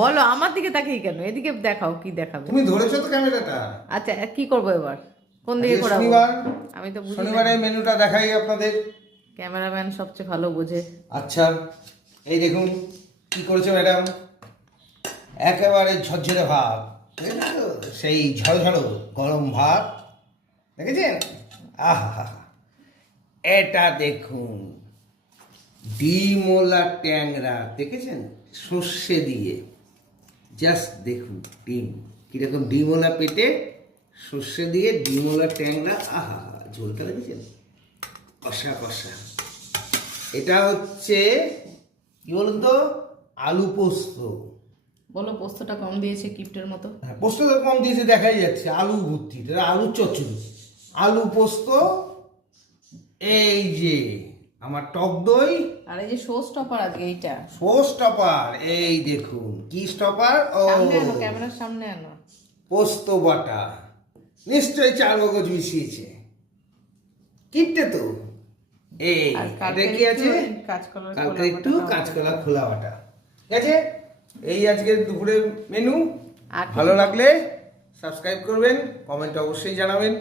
বলো, আমার দিকে তাকিয়ে কেন? এদিকে দেখাও, কি দেখাবে। তুমি ধরেছো তো ক্যামেরাটা। আচ্ছা, কি করবো এবার? কোন দিকে আজকে ঘোরাবো? শনিবার, আমি তো বুঝি না। শনিবারের মেনুটা দেখাই আপনাদের। ক্যামেরাম্যান সবচেয়ে ভালো বোঝে। আচ্ছা, এই দেখুন কি করেছে ম্যাডাম। একেবারে ঝরঝরে ভাত, দেখেছেন তো? সেই ঝড়ঝড়ো গরম ভাত, দেখেছেন? আহা, এটা দেখুন ডিমওয়ালা ট্যাংরা, দেখেছেন? সর্ষে দিয়ে, জাস্ট দেখুন ডিম কিরকম, ডিমওয়ালা পেটে সর্ষে দিয়ে ডিমওয়ালা ট্যাংরা। আহা, ঝোলটা দেখেছেন? কষা কষা। এটা হচ্ছে কি বলুন তো, আলু পোস্ত। বলো, পোস্তটা কম দিয়েছে কিপ্টের মতো। হ্যাঁ, পোস্ত তো কম দিয়েছে, দেখাই যাচ্ছে। আলু ভর্তি, এটা আলু চচ্চড়ি, আলু পোস্ত। এই যে আমার টক দই, আর এই যে শো স্টপার আজকে এইটা। শো স্টপার, এই দেখুন কি স্টপার। ও, সামনে আনো, ক্যামেরার সামনে আনো। পোস্ত বাটা, নিশ্চয়ই 4 মগজ মিশিয়েছে, কিনতে তো। এই আর এটা কি আছে? কাঁচকলার কালকে একটু কাঁচকলা খোলা বাটা। ঠিক আছে, এই আজকের দুপুরের মেনু। আর ভালো লাগলে সাবস্ক্রাইব করবেন, কমেন্ট অবশ্যই জানাবেন।